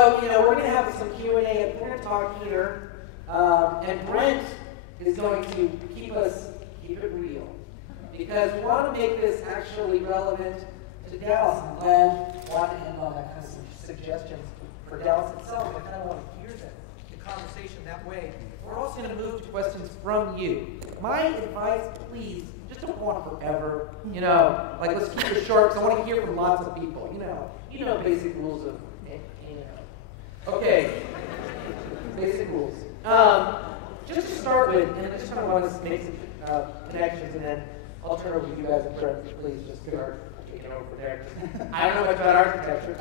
So, we're going to have some Q&A, and we're going to talk here. And Brent is going to keep it real. Because we want to make this actually relevant to Dallas. I'm glad you want to end on that kind of suggestions for Dallas itself. I kind of want to hear the conversation that way. We're also going to move to questions from you. My advice, please, just don't go on forever. Let's keep it short, because I want to hear from lots of people. Basic rules of, Okay, basic rules. Just to start with, and I just kind of want to make some connections, and then I'll turn over to you guys and Brent, please just start taking over there. I don't know much about architecture.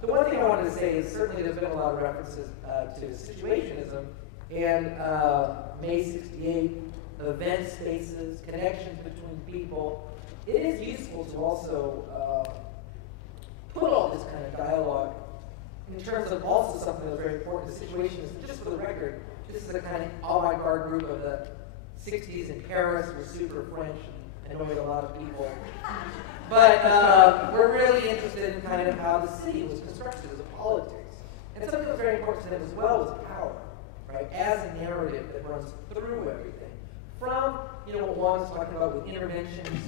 The one thing I wanted to say is certainly there's been a lot of references to situationism and May 68, event spaces, connections between people. It is useful to also put all this kind of dialogue in terms of also something that's very important. The Situationists, just for the record, this is a kind of avant-garde group of the 60s in Paris, was super French and annoyed a lot of people. But we're really interested in kind of how the city was constructed as a politics. And something that was very important to them as well was power, right? As a narrative that runs through everything. From, what Juan was talking about with interventions,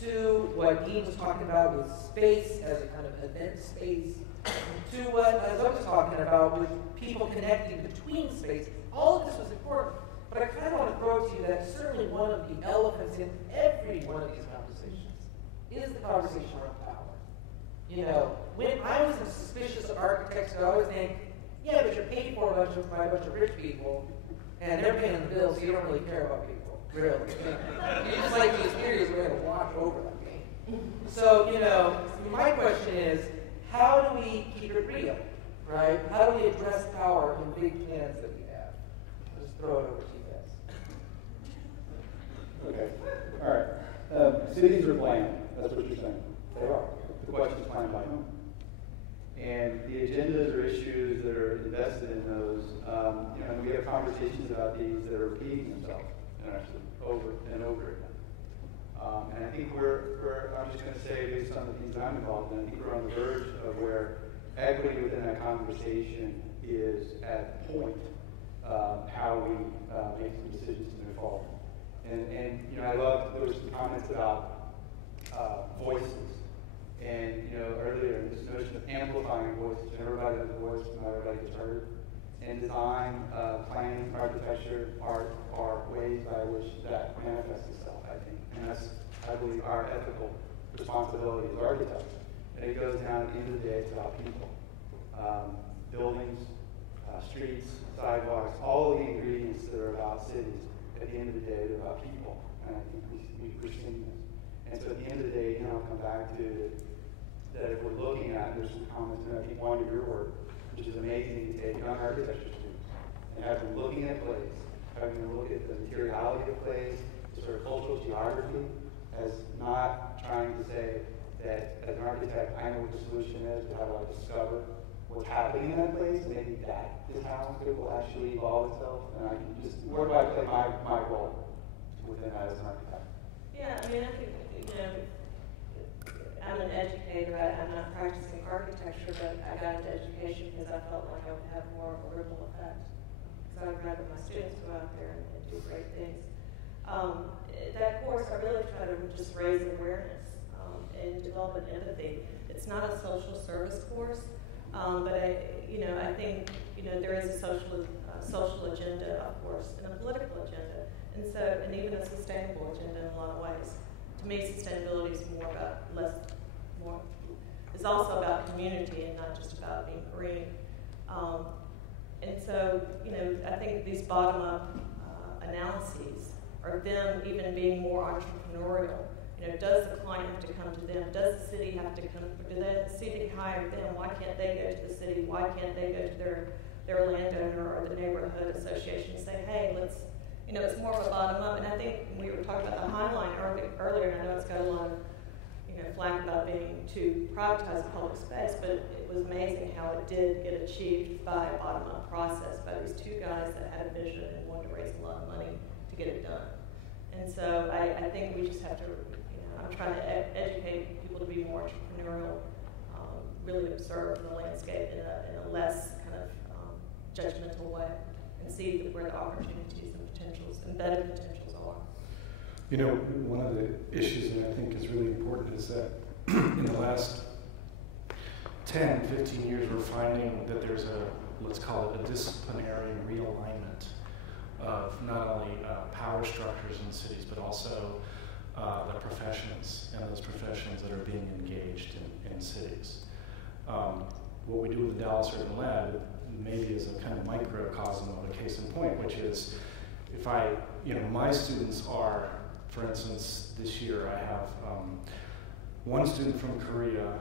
to what Dean was talking about with space as a kind of event space, to what Zola was talking about with people connecting between space. All of this was important. But I kind of want to throw to you that certainly one of the elephants in every one of these conversations is the conversation around power. When I was suspicious of architects, I always think, yeah, but you're paid for by a bunch of rich people, and they're paying the bills, so you don't really care about people, really. You just like these theories are going to wash over them. So, my question is, how do we keep it real, right? How do we address power in big plans that we have? I'll just throw it over to you guys. Okay, all right. Cities are planned, that's what you're saying. They are. The question is planned by whom? And the agendas or issues that are invested in those, we have conversations about these that are repeating themselves actually over and over again. And I think I'm just going to say, based on the things I'm involved in, I think we're on the verge of where equity within that conversation is at point how we make some decisions to move forward. And I love, there were some comments about voices. And, earlier, this notion of amplifying voices, everybody has a voice, not everybody gets heard. And design, planning, architecture are ways by which that manifests itself, I think. And that's, I believe, our ethical responsibility as architects. And it goes down, at the end of the day, it's about people. Buildings, streets, sidewalks, all of the ingredients that are about cities, at the end of the day, they're about people. And I think we've seen this. And so at the end of the day, I'll come back to that if we're looking at, and there's some comments, and I think one of your work, which is amazing, to take young architecture students and have them looking at place, having them look at the materiality of place, the sort of cultural geography, as not trying to say that as an architect, I know what the solution is, but how do I discover what's happening in that place? Maybe that is how it will actually evolve itself. And I can just, where do I play my role within that as an architect? Yeah, I mean, I think, I'm an educator. I'm not practicing architecture, but I got into education because I felt like I would have more of a ripple effect. So I'd rather my students go out there and do great things. That course, I really try to just raise awareness and develop an empathy. It's not a social service course, but I think there is a social agenda, of course, and a political agenda, and even a sustainable agenda in a lot of ways. To me, sustainability is it's also about community and not just about being green. And so, I think these bottom-up analyses are them even being more entrepreneurial. Does the client have to come to them? Does the city have to come? Do the city hire them? Why can't they go to the city? Why can't they go to their landowner or the neighborhood association and say, hey, let's, it's more of a bottom-up. And I think we were talking about the Highline earlier, and I know it's got a lot of flack about being to privatize public space, but it was amazing how it did get achieved by a bottom-up process by these two guys that had a vision and wanted to raise a lot of money to get it done. And so I think we just have to, I'm trying to educate people to be more entrepreneurial, really observe the landscape in a less kind of judgmental way and see where the opportunities and potentials, embedded potentials are. You know, one of the issues that I think is really important is that in the last 10, 15 years, we're finding that there's let's call it a disciplinary realignment of not only power structures in cities, but also the professions and those professions that are being engaged in cities. What we do with the Dallas Urban Lab maybe is a kind of microcosm of a case in point, which is if my students are, for instance, this year I have one student from Korea,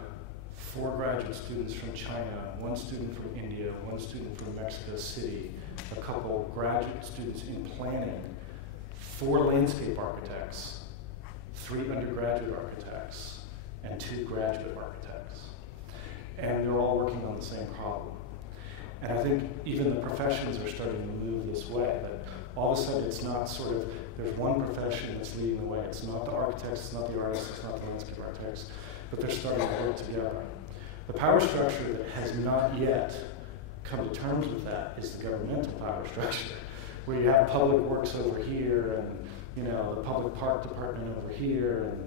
4 graduate students from China, 1 student from India, 1 student from Mexico City, a couple graduate students in planning, 4 landscape architects, 3 undergraduate architects, and 2 graduate architects. And they're all working on the same problem. And I think even the professions are starting to move this way, that all of a sudden it's not sort of, there's one profession that's leading the way. It's not the architects, it's not the artists, it's not the landscape architects, but they're starting to work together. The power structure that has not yet come to terms with that is the governmental power structure, where you have public works over here and the public park department over here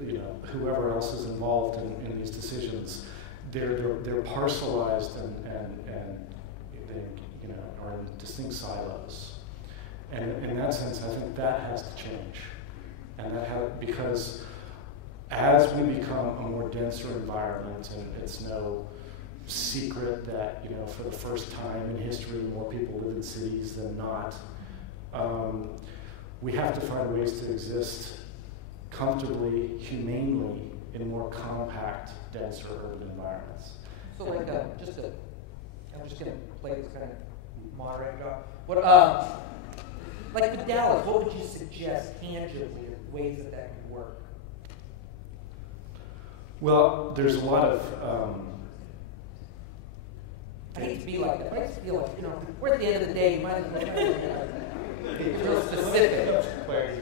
and whoever else is involved in these decisions. They're parcelized and they are in distinct silos. And in that sense, I think that has to change. And because as we become a more denser environment, and it's no secret that for the first time in history, more people live in cities than not, we have to find ways to exist comfortably, humanely, in more compact, denser urban environments. So I'm just going to play this kind of moderator job. Like with Dallas, what would you suggest tangibly of ways that could work? Well, there's a lot of... I hate to be like that, but I just feel like, we're at the end of the day, you might as well be real specific.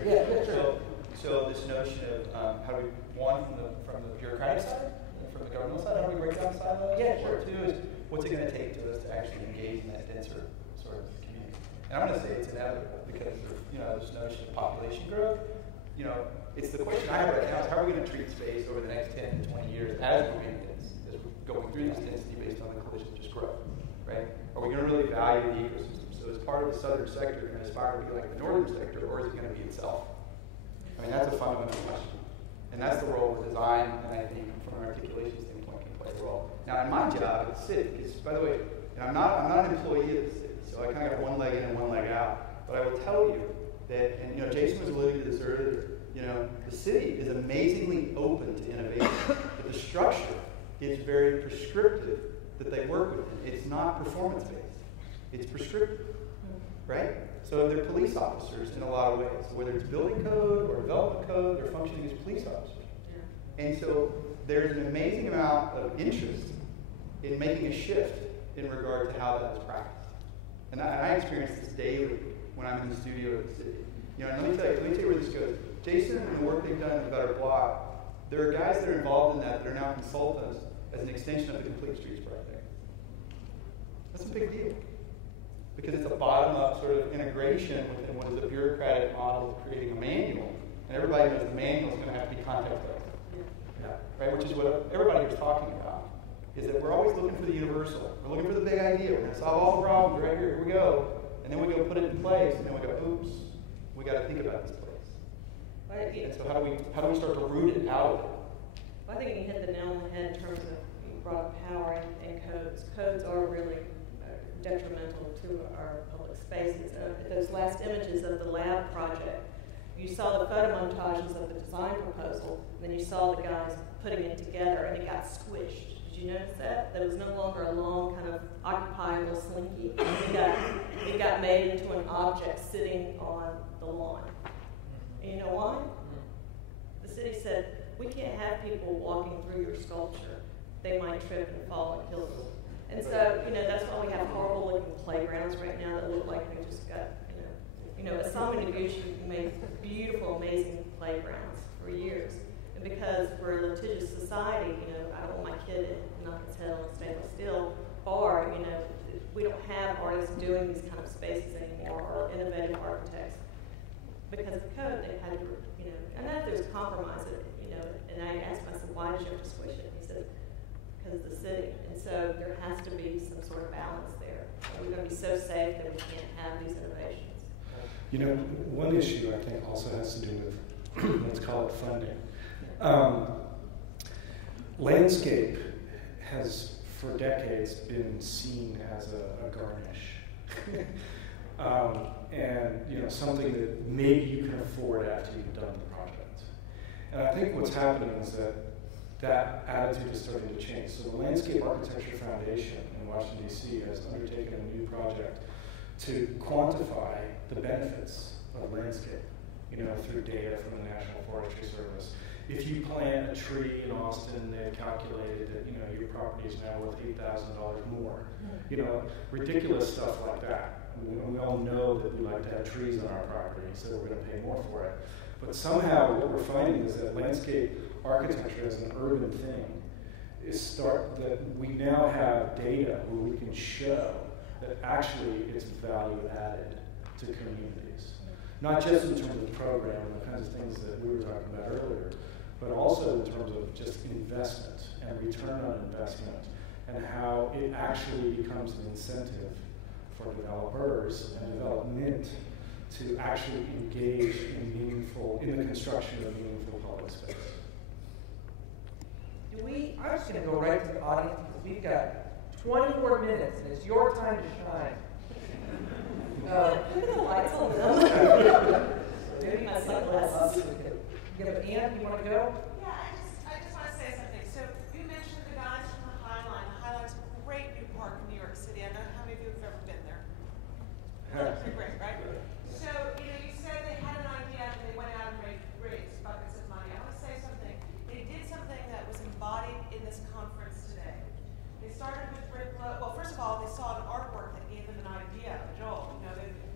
Yeah, sure. So this notion of how do we, one, from the bureaucratic side, from the governmental side, how do we break down silos? Yeah, sure. Or 2 is, what's it going to take to us to actually engage in that denser sort of community? And I'm going to say it's inevitable because of this notion of population growth. It's the question I have right now is how are we going to treat space over the next 10 to 20 years as we're being dense, as we're going through this density based on the collisions just grow, right? Are we going to really value the ecosystem? So as part of the southern sector, going to aspire to be like the northern sector, or is it going to be itself? I mean, that's a fundamental question. And that's the role of design, and I think from an articulation standpoint can play a role. Now, in my job at the city, because, by the way, and I'm not an employee of the city, so I kind of got one leg in and one leg out. But I will tell you that, and Jason was alluding to this earlier, the city is amazingly open to innovation, but the structure is very prescriptive that they work with. It's not performance-based. It's prescriptive, right? So they're police officers in a lot of ways. Whether it's building code or development code, they're functioning as police officers. Yeah. And so there's an amazing amount of interest in making a shift in regard to how that is practiced. And I experience this daily when I'm in the studio at the city. And let me tell you where this goes. Jason and the work they've done in the Better Block, there are guys that are involved in that are now consultants as an extension of the Complete Streets project. That's a big deal. Because it's a bottom-up sort of integration within what is a bureaucratic model of creating a manual. And everybody knows the manual is going to have to be context-based. Yeah. Right? Which is what everybody here is talking about. Is that we're always looking for the universal. We're looking for the big idea. We're going to solve all the problems right here. Here we go. And then we go put it in place. And then we go, oops, we got to think about this place. And so how do we start to root it out of it? Well, I think you hit the nail on the head in terms of you brought up power and codes. Codes are really detrimental to our public spaces. Those last images of the lab project, you saw the photo montages of the design proposal, and then you saw the guys putting it together, and it got squished. Did you notice that? That was no longer a long kind of occupiable slinky. It got made into an object sitting on the lawn. And you know why? The city said, we can't have people walking through your sculpture. They might trip and fall and kill them. And so, that's why we have horrible looking playgrounds right now that look like they just got, Asami Noguchi made beautiful, amazing playgrounds for years. And because we're a litigious society, I don't want my kid to knock his head on a stainless steel bar, we don't have artists doing these kind of spaces anymore, or innovative architects. Because of code, they had to, I know there's compromise, and I asked myself, why did you have to switch it? He said, because of the city. And so there has to be some sort of balance there. We're going to be so safe that we can't have these innovations. One issue I think also has to do with, let's call it funding. Landscape has for decades been seen as a garnish. And something that maybe you can afford after you've done the project. And I think what's happening is that attitude is starting to change. So the Landscape Architecture Foundation in Washington, D.C. has undertaken a new project to quantify the benefits of landscape, through data from the National Forestry Service. If you plant a tree in Austin, they've calculated that your property is now worth $8,000 more. Ridiculous stuff like that. We all know that we like to have trees on our property, so we're going to pay more for it. But somehow what we're finding is that landscape architecture as an urban thing that we now have data where we can show that actually it's value added to communities. Not just in terms of the program and the kinds of things that we were talking about earlier, but also in terms of just investment and return on investment and how it actually becomes an incentive for developers and development to actually engage in the construction of meaningful public space. I'm just going to go right to the audience because we've got 20 more minutes and it's your time to shine. Look at the lights on them. Maybe my sunglasses. Ann, you want to go? Yeah, I just want to say something. So you mentioned the guys from the High Line. The High Line's a great new park in New York City. I don't know how many of you have ever been there. It's great, right? So, you said they had an idea and they went out and raised buckets of money. I want to say something. They did something that was embodied in this conference today. They started with Bricklow. Well, first of all, they saw an artwork that gave them an idea, Joel.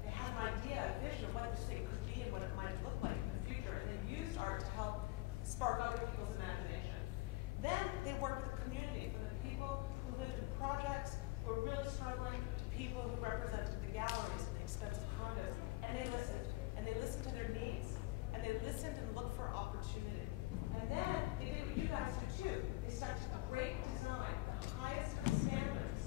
They had an idea, a vision of what this thing could be and what it might look like in the future, and they used art to help spark other people's imagination. Then they worked with the community, from the people who lived in projects who were really struggling to people who represented the galleries and the expensive condos, and they listened to their needs, and they listened and looked for opportunity. And then they did what you guys do too. They started to great design, the highest of standards,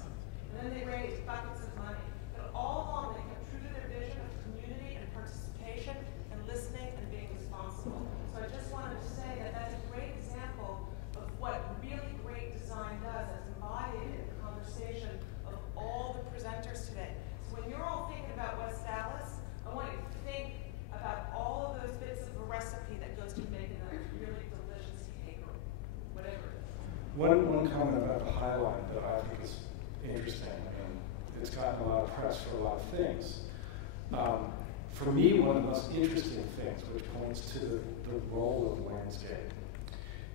and then they raised buckets of money. But all along they kept true to their vision of community and participation and listening and being responsible. So I just wanted to say that that's a great example of what really great design does, as embodied in the conversation of all the presenters today. So when you're all thinking about West Dallas, I want you to think about all of those bits of a recipe that goes to making a really delicious cake or whatever it is. One comment about the High Line that I think is interesting. It's gotten a lot of press for a lot of things. For me, one of the most interesting things, which points to the role of landscape,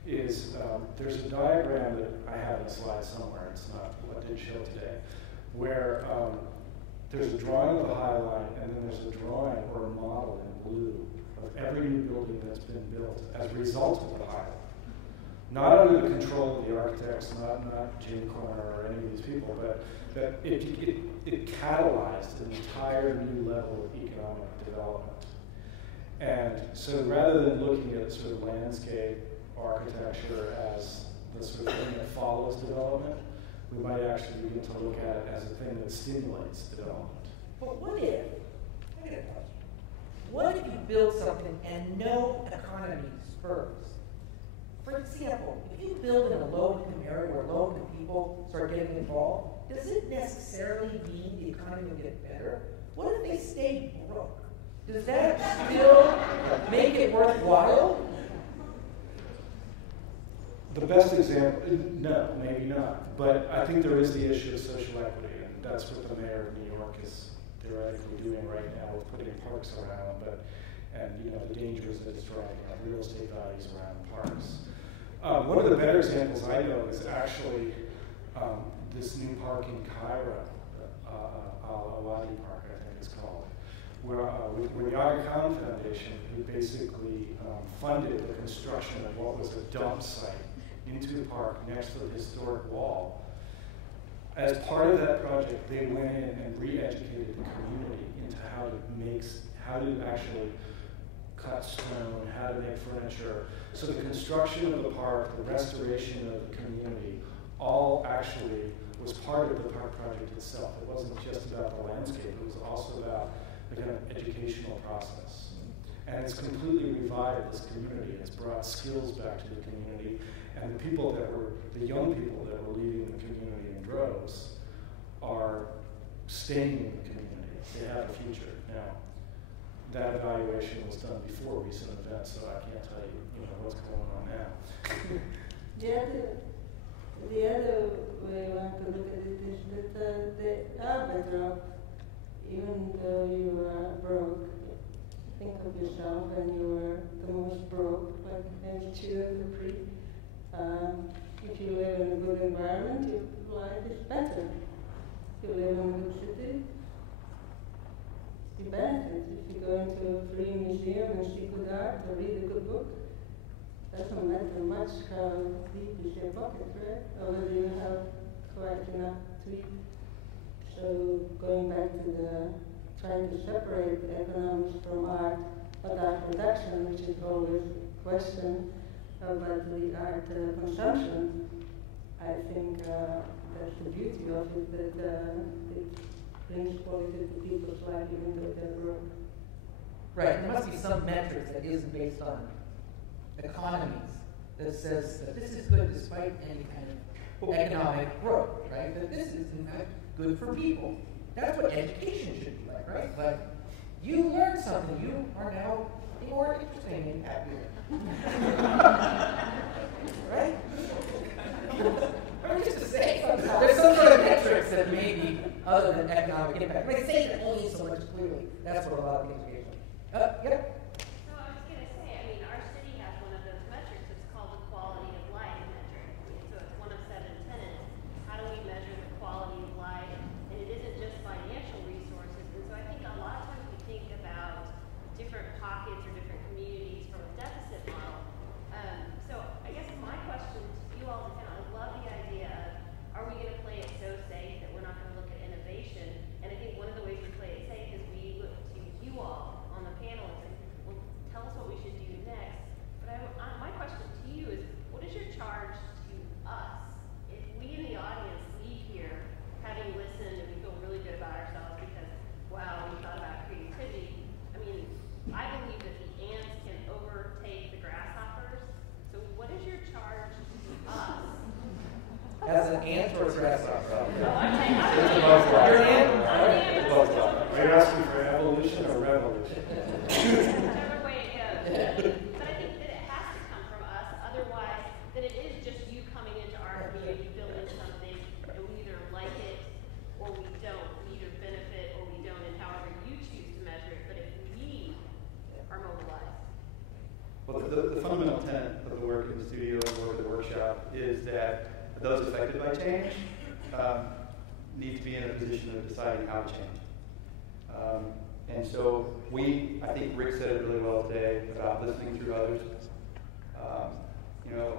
is there's a diagram that I have in a slide somewhere, it's not what I did show today, where there's a drawing of the High Line, and then there's a drawing or a model in blue of every new building that's been built as a result of the High Line. Not under the control of the architects, not Jim Corner or any of these people, but that it catalyzed an entire new level of economic development. And so rather than looking at sort of landscape architecture as the sort of thing that follows development, we might actually begin to look at it as a thing that stimulates development. But what if, I get a question. What if you build something and no economy spurs? For example, if you build in a low-income area where low-income people start getting involved, does it necessarily mean the economy will get better? What if they stay broke? Does that still make it worthwhile? The best example, no, maybe not. But I think there is the issue of social equity, and that's what the mayor of New York is theoretically doing right now with putting parks around, and the dangers that it's driving up real estate values around parks. One of the better examples I know is actually this new park in Cairo, Al-Awadi Park, I think it's called, with the Aga Khan Foundation, who basically funded the construction of what was a dump site into the park next to the historic wall. As part of that project, they went in and re-educated the community into how to actually cut stone, how to make furniture. So the construction of the park, the restoration of the community, all actually was part of the park project itself. It wasn't just about the landscape, it was also about the kind of educational process. And it's completely revived this community. It's brought skills back to the community. And the people that were, the young people that were leaving the community in droves are staying in the community. They have a future. Now, that evaluation was done before recent events, so I can't tell you, what's going on now. The other way one could look at it is that they are better off, even though you are broke. Think of yourself when you were the most broke, like maybe 2 or 3. If you live in a good environment, your life is better. If you live in a good city, you benefit. If you go into a free museum and see good art or read a good book, doesn't matter much how deep is your pocket, right? Or whether you have quite enough to eat. So going back to the trying to separate economics from art, but art production, which is always a question about the art consumption, I think that's the beauty of it, that it brings quality to people's life even though they're broke. Right, there must be some metrics that isn't based on economies that says that this is good despite any kind of economic growth, right? That this is in fact good for people. That's what education should be like, right? Like, you learn something, you are now more interesting and happier. Right? I mean, just to say, there's some sort of metrics that may be other than economic impact. I say that only so much clearly. That's what a lot of the education. Yep. So I was going to say, our city has one of those metrics. It's called the quality of life metric. So it's one of 7 tenets. How do we measure the quality of life? And it isn't just financial resources. And so I think a lot of times we think about different pockets or different communities from a deficit model. So I guess my question to you all is, I love the idea of, are we going to play it so safe that we're not going to look at innovation? And I think one of the ways we play it safe is we look to you all on the panel and say, well, tell us what we should do next. But my question to you is, what is your charge to us? If we in the audience leave here having listened and we feel really good about ourselves because, wow, we thought about creativity. I believe that the ants can overtake the grasshoppers. So what is your charge to us? As an ant or a grasshopper? No, I'm saying You're an ant? Are you asking for evolution or revolution? Whichever way it goes. But I think that it has to come from us. Otherwise, that it is just you coming into our community, building something, and we either like it or we don't. We either benefit or we don't, and however you choose to measure it. But if we are mobilized. Well, the fundamental tenet of the work in the studio and work at the workshop is that those affected by change need to be in a position of deciding how to change. And so I think Rick said it really well today about listening through others.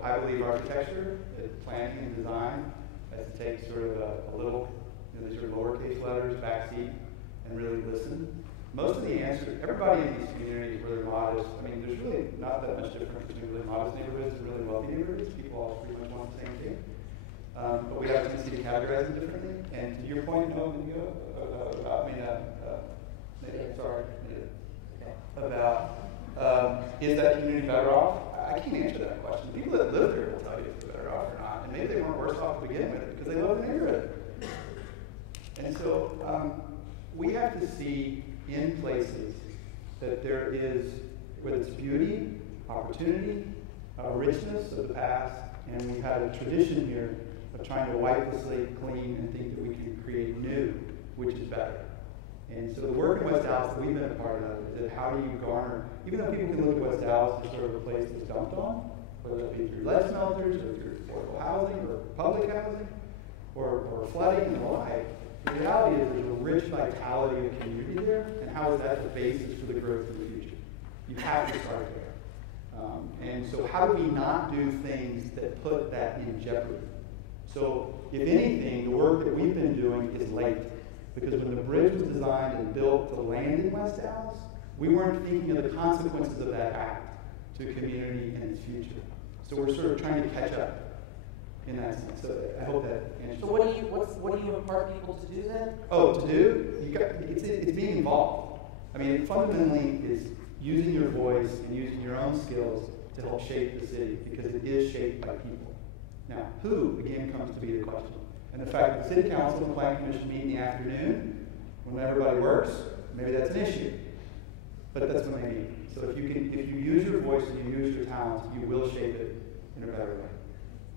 I believe architecture, planning and design, has to take sort of a little, these sort of lowercase letters, backseat, and really listen. Most of the answers, everybody in these communities is really modest. There's really not that much difference between really modest neighborhoods and really wealthy neighborhoods. People all pretty much want the same thing. But we have a tendency to categorize them differently. And to your point, about is that community better off? I can't answer that question. People that live here will tell you if they're better off or not. And maybe they weren't worse off to begin with because they love the neighborhood. And so we have to see in places that there is, whether it's beauty, opportunity, richness of the past, and we've had a tradition here of trying to wipe the slate clean and think that we can create new, which is better. And so the work in West Dallas that we've been a part of is that how do you garner, even though people can look at West Dallas as sort of a place that's dumped on, whether it be through lead smelters or through affordable housing or public housing or flooding and the like, The reality is there's a rich vitality of community there, and how is that the basis for the growth in the future? You have to start there. And so how do we not do things that put that in jeopardy? So if anything, the work that we've been doing is late. Because when the bridge was designed and built to land in West Dallas, we weren't thinking of the consequences of that act to the community and its future. So we're sort of trying to catch up in that sense. So I hope that answers. So what do you impart people to do then? Oh, to do? It's being involved. I mean, it fundamentally is using your voice and using your own skills to help shape the city, because it is shaped by people. Now, who, again, comes to be the question. And the fact that the City Council and the Planning Commission meet in the afternoon, when everybody works, maybe that's an issue. But that's when they meet. So if you use your voice and you use your talents, you will shape it in a better way.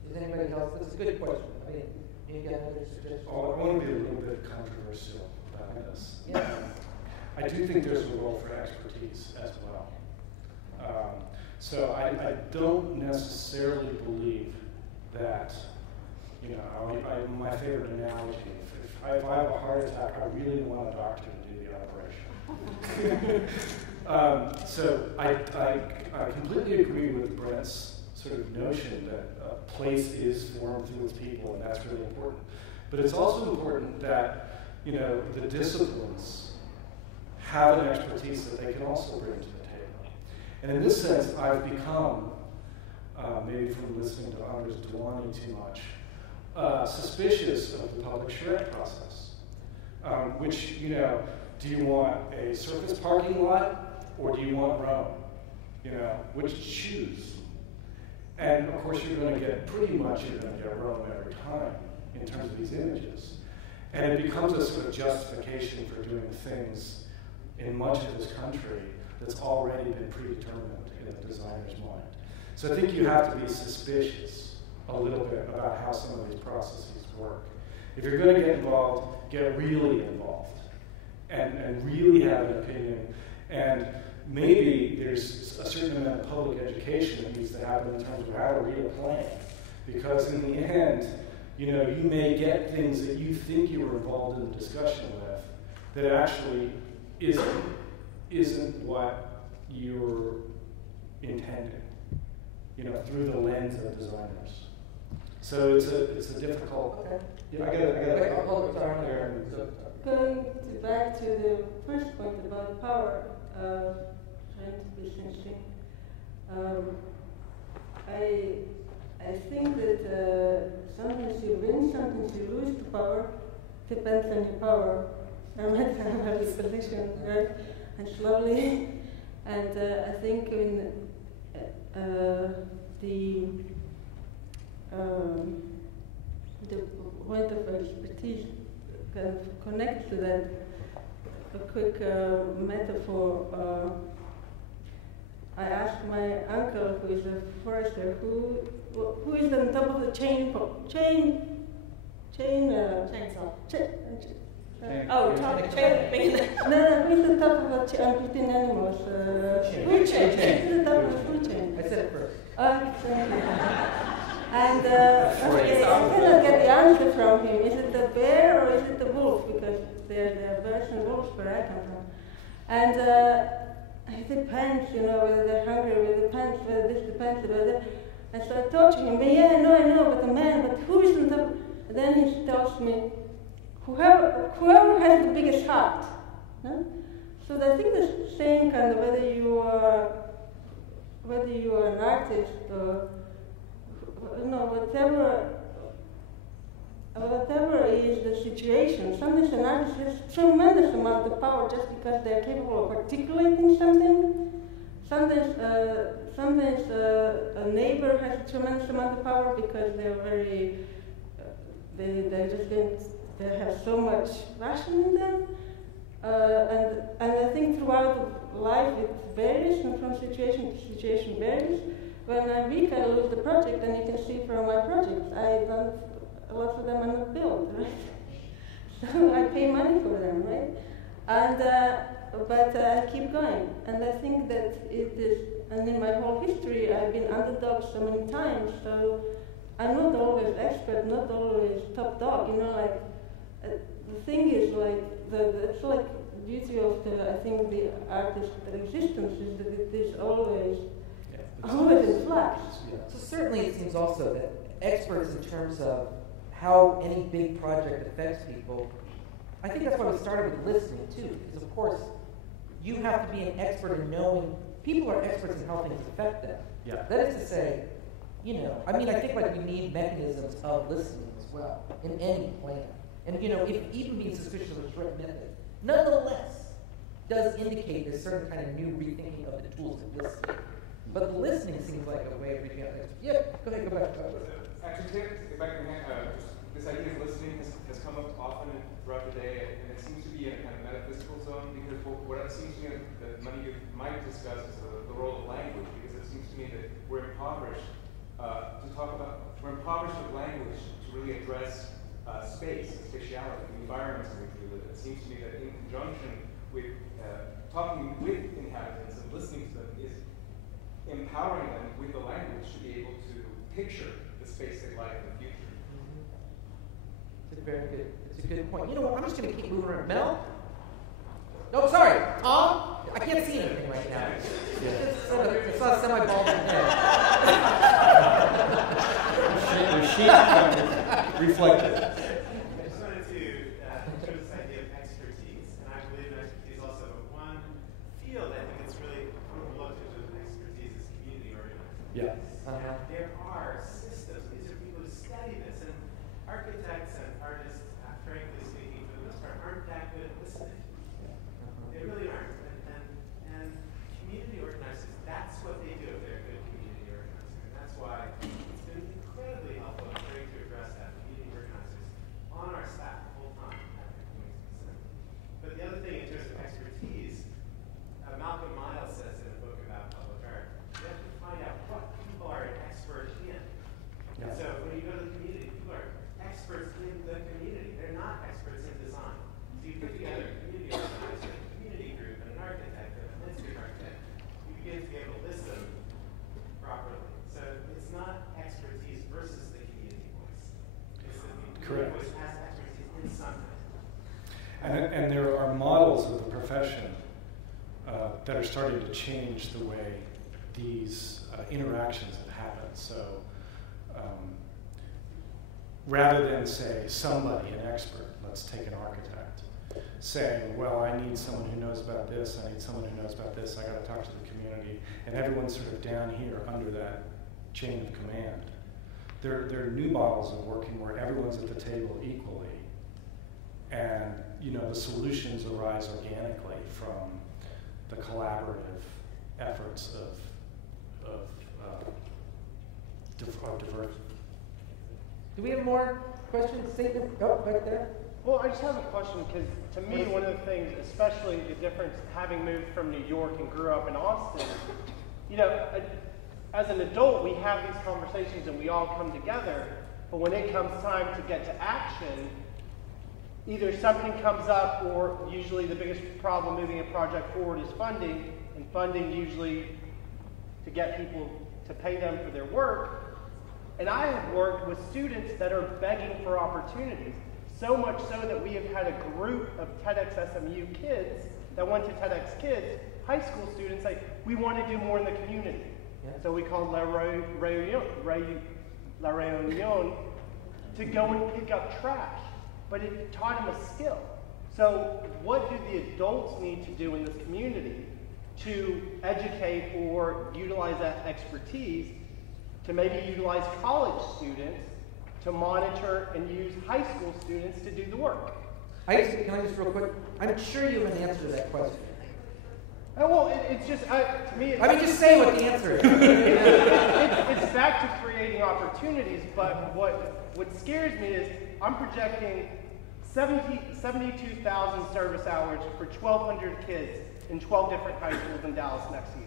Does anybody else? That's a good question. I mean, you got another suggestion? Oh, I want to be a little bit controversial about this. Yeah. I do think there's a role for expertise as well. So I don't necessarily believe that, you know, my favorite analogy, if I have a heart attack, I really want a doctor to do the operation. So I completely agree with Brent's sort of notion that a place is formed through its people, and that's really important. But it's also important that, you know, the disciplines have an expertise that they can also bring to the table. And in this sense, I've become, maybe from listening to Andres Duani too much, suspicious of the public charrette process. Which, you know, do you want a surface parking lot or do you want Rome? You know, which to choose? And of course, you're going to get Rome every time in terms of these images. And it becomes a sort of justification for doing things in much of this country that's already been predetermined in the designer's mind. So I think you have to be suspicious a little bit about how some of these processes work. If you're going to get involved, get really involved and really have an opinion. And maybe there's a certain amount of public education that needs to happen in terms of how to read a plan. Because in the end, you know, you may get things that you think you were involved in the discussion with that actually isn't what you're intending, you know, through the lens of designers. So it's a difficult. Okay. Yeah, I got it. Hold on, Going back to the first point about power, trying to be sensitive. I think that sometimes you win, sometimes you lose the power. Depends on your power. I might have this position, right? And slowly. And I think in the point of expertise kind of connects to that. A quick metaphor. I asked my uncle, who is a forester, who is on top of the chainsaw. Oh, chain. No, who is the top of the I'm putting animals. Food chain. Who is the top of the food chain? I said it first. Thank you. And okay, I cannot get the answer from him. Is it the bear or is it the wolf? Because there are bears and wolves where I come from. And it depends, you know, whether they're hungry, whether it depends, whether this depends, whether that. And so I told him, but yeah, I know, but the man, but who is on top? And then he tells me, whoever has the biggest heart. Huh? So I think the same kind of whether you are an artist or whatever is the situation. Sometimes an artist has tremendous amount of power just because they're capable of articulating something. Sometimes a neighbor has a tremendous amount of power because they're they have so much passion in them. And I think throughout life it varies, and from situation to situation varies. When I'm weak, I lose the project, and you can see from my projects, lots of them are not built, right? So I pay money for them, right? And but I keep going, and I think that it is. And in my whole history, I've been underdog so many times. So I'm not always expert, not always top dog. You know, like The thing is, like, it's like the beauty of I think the artist's existence is that it is always in flux. So certainly it seems also that experts in terms of how any big project affects people, I think that's why we started with listening too, because of course you have to be an expert in knowing, people are experts in how things affect them. Yeah. That is to say, you know, I mean, I think like we need mechanisms of listening as well in any plan. And you know, if even being suspicious of the short method, nonetheless does indicate there's certain kind of new rethinking of the tools of listening. But the listening seems like a way of reaching out. Yeah, go ahead, go back. Actually, if I can, this idea of listening has come up often throughout the day, and it seems to be in a kind of metaphysical zone, because what it seems to me that many of you might discuss is the role of language, because it seems to me that we're impoverished we're impoverished with language to really address space, spatiality, the environments in which we live. It seems to me that in conjunction with talking with inhabitants and listening to them is empowering them with the language to be able to picture the space they like in the future. It's a very good, it's a good point. You know what, I'm just going to keep moving around. Mel? No, sorry, Tom? I can't see anything right now. I saw a semi-bald head. The sheet reflected. I just wanted to show this idea of expertise, and I believe in expertise also, but one field I think it's really overlooked in terms of expertise is community organizing. Yeah. There are systems, these are people who study this, and architects and artists, frankly speaking, for the most part, aren't that good at listening. They really aren't. And community organizers, that's what they do if they're a good community organizer. And that's why it's been incredibly helpful and great to address that community organizers on our staff full time at the community center. But the other thing in terms of expertise, Malcolm Miles says in a book about public art, you have to find out what people are an expert in. Yeah. And so when you go to the community, people are experts in the community. They're not experts in design. So you put together a community organizer, a community group, and an architect, and a landscape architect. You begin to be able to listen properly. So it's not expertise versus the community voice. It's the community voice has expertise in something. And there are models of the profession that are starting to change the way these interactions have happened. So rather than say somebody, an expert, let's take an architect, saying, well, I need someone who knows about this, I need someone who knows about this, I got to talk to the community, and everyone's sort of down here under that chain of command. There are new models of working where everyone's at the table equally, and you know the solutions arise organically from the collaborative efforts of diversity. Do we have more questions? Statement? Oh, right there. Well, I just have a question because to me, one of the things, especially the difference having moved from New York and grew up in Austin, you know, as an adult, we have these conversations and we all come together, but when it comes time to get to action, either something comes up or usually the biggest problem moving a project forward is funding, and funding usually to get people to pay them for their work. And I have worked with students that are begging for opportunities, so much so that we have had a group of TEDx SMU kids that went to TEDx Kids, high school students say, we want to do more in the community. Yeah. So we called La Réunion to go and pick up trash. But it taught them a skill. So what do the adults need to do in this community to educate or utilize that expertise to maybe utilize college students to monitor and use high school students to do the work? Can I just real quick? I'm sure you have an answer to that question. Oh, well, it's just, to me... I mean, just say what the answer is. It's back to creating opportunities, but what scares me is I'm projecting 72,000 service hours for 1,200 kids in 12 different high schools in Dallas next year.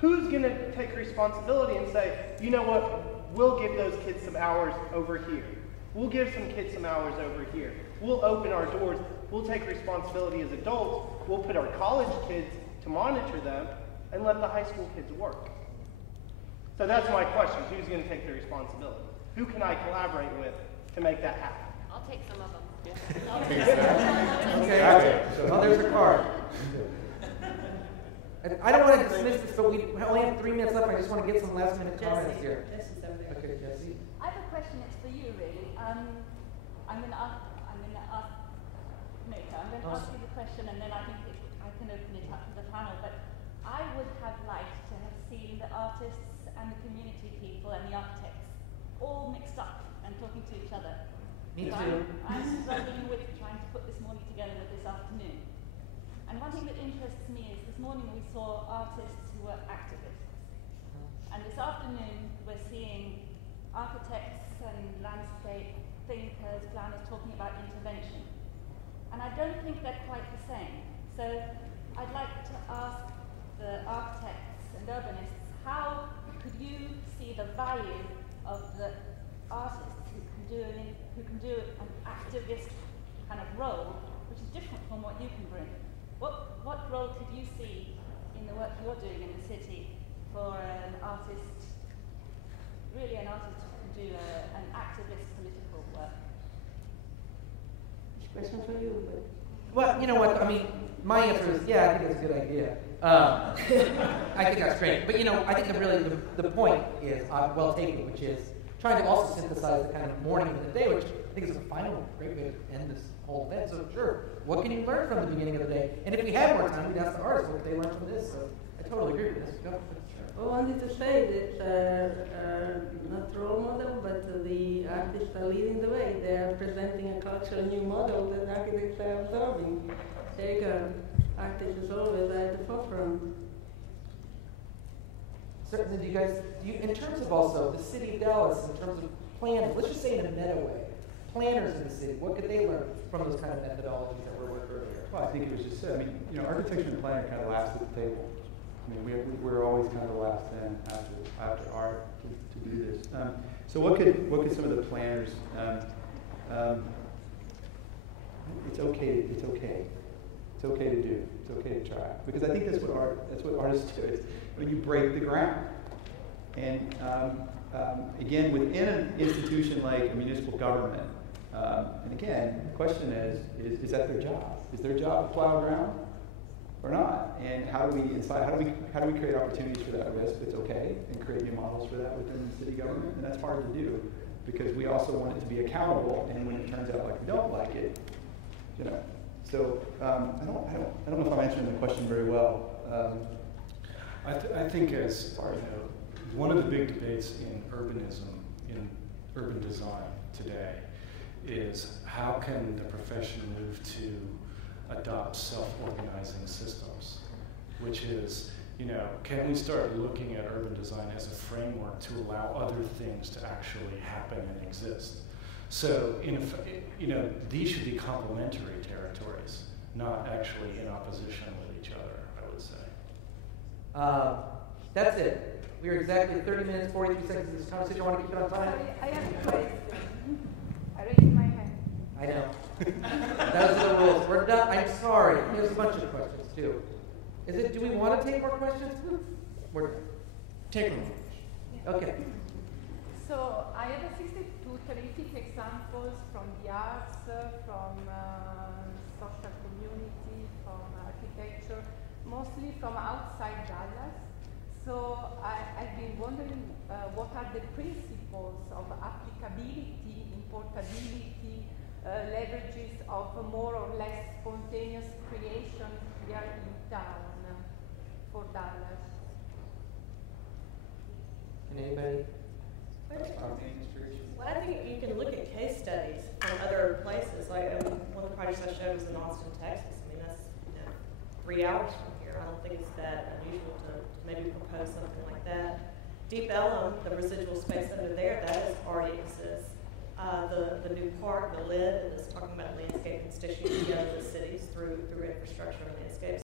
Who's going to take responsibility and say, you know what, we'll give those kids some hours over here. We'll give some kids some hours over here. We'll open our doors. We'll take responsibility as adults. We'll put our college kids to monitor them and let the high school kids work. So that's my question. Who's going to take the responsibility? Who can I collaborate with to make that happen? I'll take some of them. Okay. Well, there's the card. I don't want to dismiss this, but we only have 3 minutes left. I just want to get some last minute comments here. Jesse's over there. Okay, Jesse. I have a question. It's for you, really. I'm going to ask Mika. I'm going to ask you the question, and then I think I can open it up to the panel. But I would have liked to have seen the artists and the community people and the architects all mixed up and talking to each other. Me So too. I'm struggling with trying to put this morning together with this afternoon. And one thing that interests me is this morning we saw artists who were activists. And this afternoon we're seeing architects and landscape thinkers, planners talking about intervention. And I don't think they're quite the same. So I'd like to ask the architects and urbanists, how could you see the value of the artists who can do an activist kind of role, which is different from what you can bring? What role could you see in the work you're doing in the city for an artist, really an artist who can do an activist political work? Question for you, but Well, you know what? I mean, my answer is yeah. I think it's a good idea. I think that's great. But you know, I think the point is well taken, which is trying to also synthesize the kind of morning and the day, which I think is a final great way to end this whole event. So sure, what can you learn from the beginning of the day? And if we had more time, we'd ask the artists what they learned from this. So I totally agree with this. Go. I wanted to say that not role model, but the artists are leading the way. They are presenting a cultural new model that architects are absorbing. There you go. Artists is always at the forefront. Certainly, do you, in terms of also the city of Dallas, in terms of planners, let's just say in a meta way, planners in the city, what could they learn from those kind of methodologies that were worked earlier? Well, I think it was just said. I mean, you know, architecture and planning kind of last at the table. I mean, we're always kind of the last in after art to do this. So what could some of the planners? It's okay. It's okay. It's okay to do. It's okay to try, because I think that's what artists do. Is when you break the ground. And again, within an institution like a municipal government, and again, the question is that their job? Is their job to plow ground or not? And how do we create opportunities for that risk that's okay, and create new models for that within the city government? And that's hard to do, because we also want it to be accountable. And when it turns out like we don't like it, you know. So I don't know if I'm answering the question very well. I think as you know, one of the big debates in urbanism, in urban design today, is how can the profession move to adopt self-organizing systems, which is, you know, can we start looking at urban design as a framework to allow other things to actually happen and exist? So, you know, these should be complementary territories, not actually in opposition with each other, I would say. That's it. We're exactly 30 minutes, 43 seconds of this conversation. I want to keep it on time. Sorry, I have a question. I raised my hand. I know. Those are the rules. We're done. I'm sorry. There's a bunch of questions, too. Do we want to take more questions? We're done. Take them. Okay. So I have assisted to terrific examples from the arts, from social community, from architecture, mostly from outside Dallas. So I've been wondering what are the principles of applicability, importability, leverages of more or less spontaneous creation here in town for Dallas. Can anybody? Well, I think you can look at case studies from other places. Like one of the projects I showed was in Austin, Texas. I mean, that's 3 hours from here. I don't think it's that unusual to maybe propose something like that. Deep Ellum, the residual space under there, that is already exists. The new park, the LID, is talking about landscape and stitching together the cities through infrastructure and landscapes.